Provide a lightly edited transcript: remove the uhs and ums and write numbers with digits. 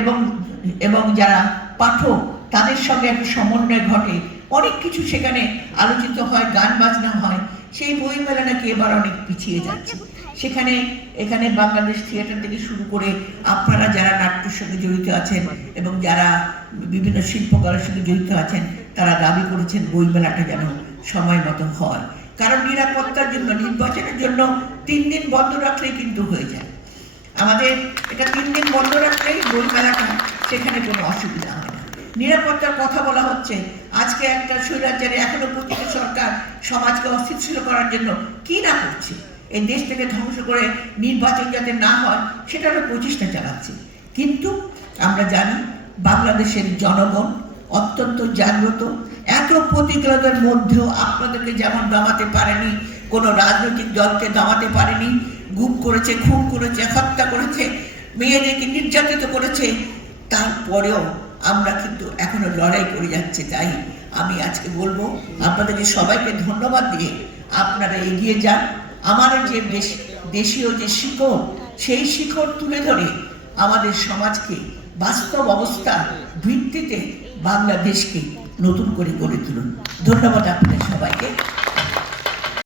এবং এবং যারা পাঠক তাদের সঙ্গে একটা সমন্বয় ঘটে, অনেক কিছু সেখানে আলোচিত হয়, গান বাজনা হয়। সেই বইমেলা নাকি এবার অনেক পিছিয়ে যাচ্ছে। এখানে বাংলাদেশ থিয়েটার থেকে শুরু করে আপনারা যারা নাট্যের সঙ্গে জড়িত আছেন এবং যারা বিভিন্ন শিল্পকলার সঙ্গে জড়িত আছেন, তারা দাবি করেছেন বইমেলাটা যেন সময় মতো হয়। কারণ নিরাপত্তার জন্য, নির্বাচনের জন্য 3 দিন বন্ধ রাখলেই কিন্তু হয়ে যায়। আমাদের এটা 3 দিন বন্ধ রাখলেই বইমেলাটা, সেখানে কোনো অসুবিধা হয় না। নিরাপত্তার কথা বলা হচ্ছে, আজকে একটা স্বৈরাচারী এখনো প্রতিটি সরকার সমাজকে অস্থিতিশীল করার জন্য কি না করছে, এই দেশ থেকে ধ্বংস করে নির্বাচন যাতে না হয় সেটারও প্রচেষ্টা চালাচ্ছে। কিন্তু আমরা জানি বাংলাদেশের জনগণ অত্যন্ত জাগ্রত। এত প্রতিকূলতার মধ্যেও আপনাদেরকে যেমন দমাতে পারেনি, কোনো রাজনৈতিক দলকে দমাতে পারেনি, গুম করেছে, খুন করেছে, হত্যা করেছে, মেয়েদেরকে নির্যাতিত করেছে, তারপরেও আমরা কিন্তু এখনো লড়াই করে যাচ্ছে। তাই আমি আজকে বলবো আপনাদেরকে সবাইকে ধন্যবাদ দিয়ে আপনারা এগিয়ে যান। আমার যে দেশীয় যে শিকড়, সেই শিকড় তুলে ধরে আমাদের সমাজকে বাস্তব অবস্থা ভিত্তিতে বাংলাদেশকে নতুন করে গড়ে তুলুন। ধন্যবাদ আপনাদের সবাইকে।